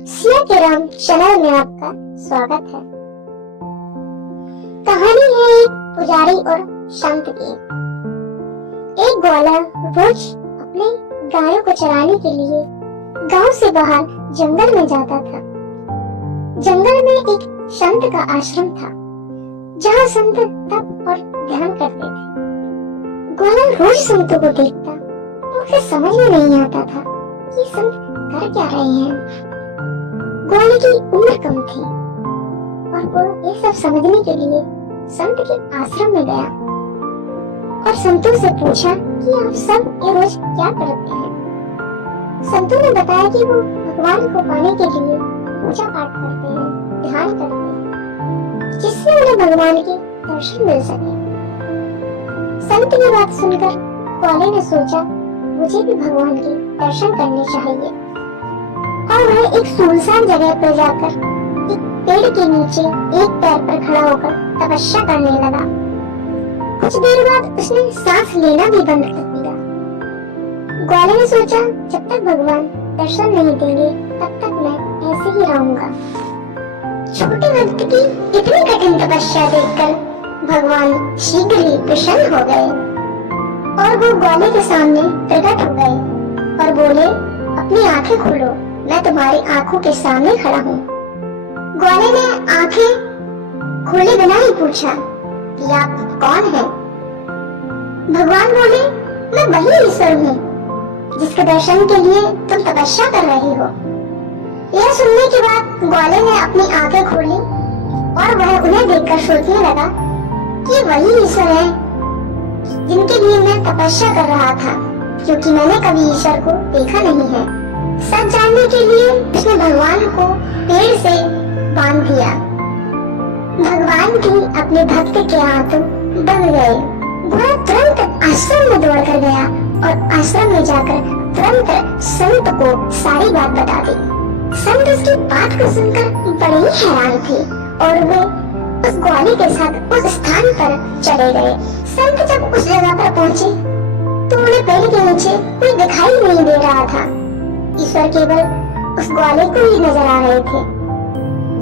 सिया के राम चैनल में आपका स्वागत है। कहानी है एक पुजारी और संत की। एक ग्वाला रोज अपने गायों को चराने के लिए गांव से बाहर जंगल में जाता था। जंगल में एक संत का आश्रम था, जहां संत तप और ध्यान करते थे। ग्वाला रोज संतों को देखता, उसे समझ में नहीं आता था कि संत कर क्या रहे हैं। ग्वाले की उम्र कम थी और वो ये सब समझने के लिए संत के आश्रम में गया और संतों से पूछा कि आप सब ये रोज क्या करते हैं। संतों ने बताया कि वो भगवान को पाने के लिए पूजा पाठ करते हैं, ध्यान करते हैं, जिससे उन्हें भगवान के दर्शन मिल सके। संत की बात सुनकर ग्वाले ने सोचा, मुझे भी भगवान के दर्शन करने चाहिए, और वह एक सुनसान जगह पर जाकर एक पेड़ के नीचे एक पैर पर खड़ा होकर तपस्या करने लगा। कुछ देर बाद उसने सांस लेना भी बंद कर दिया। ग्वाले ने सोचा, जब तक भगवान दर्शन नहीं देंगे तब तक मैं ऐसे ही रहूंगा। छोटे भक्त की इतनी कठिन तपस्या देखकर भगवान शीघ्र ही प्रसन्न हो गए और वो ग्वाले के सामने प्रकट हो गए और बोले, अपनी आंखें खोलो, मैं तुम्हारी आंखों के सामने खड़ा हूँ। ग्वाले ने आंखें खोले बिना ही पूछा कि आप कौन हैं? भगवान बोले, मैं वही ईश्वर हूँ जिसके दर्शन के लिए तुम तपस्या कर रही हो। यह सुनने के बाद ग्वाले ने अपनी आंखें खोली और वह उन्हें देखकर सोचने लगा कि वही ईश्वर है जिनके लिए मैं तपस्या कर रहा था, क्योंकि मैंने कभी ईश्वर को देखा नहीं है। सच जानने के लिए उसने भगवान को पेड़ से बांध दिया। भगवान भी अपने भक्त के हाथों दब गए। वह तुरंत आश्रम में दौड़ कर गया और आश्रम में जाकर तुरंत संत को सारी बात बता दी। संत उसकी बात को सुनकर बड़े ही हैरान थे और वे उस ग्वाले के साथ उस स्थान पर चले गए। संत जब उस जगह पर पहुंचे तो उन्हें पेड़ के नीचे कोई दिखाई नहीं दे रहा था। ईश्वर केवल उस ग्वाले को ही नजर आ रहे थे।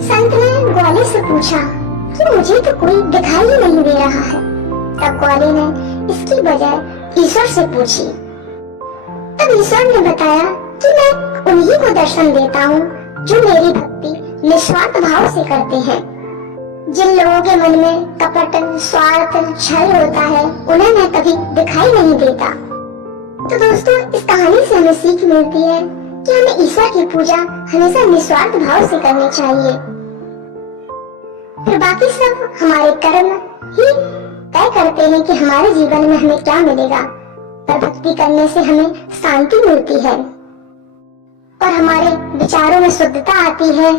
संत ने ग्वाले से पूछा कि मुझे तो कोई दिखाई ही नहीं दे रहा है। तब ग्वाले ने इसकी वजह ईश्वर से पूछी। तब ईश्वर ने बताया कि मैं उन्हीं को दर्शन देता हूँ जो मेरी भक्ति निस्वार्थ भाव से करते हैं। जिन लोगों के मन में कपट, स्वार्थ, छल होता है, उन्हें मैं कभी दिखाई नहीं देता। तो दोस्तों, इस कहानी से हमें सीख मिलती है कि हमें ईश्वर की पूजा हमेशा निस्वार्थ भाव से करनी चाहिए। फिर बाकी सब हमारे कर्म ही तय करते हैं कि हमारे जीवन में हमें क्या मिलेगा। पर भक्ति करने से हमें शांति मिलती है और हमारे विचारों में शुद्धता आती है।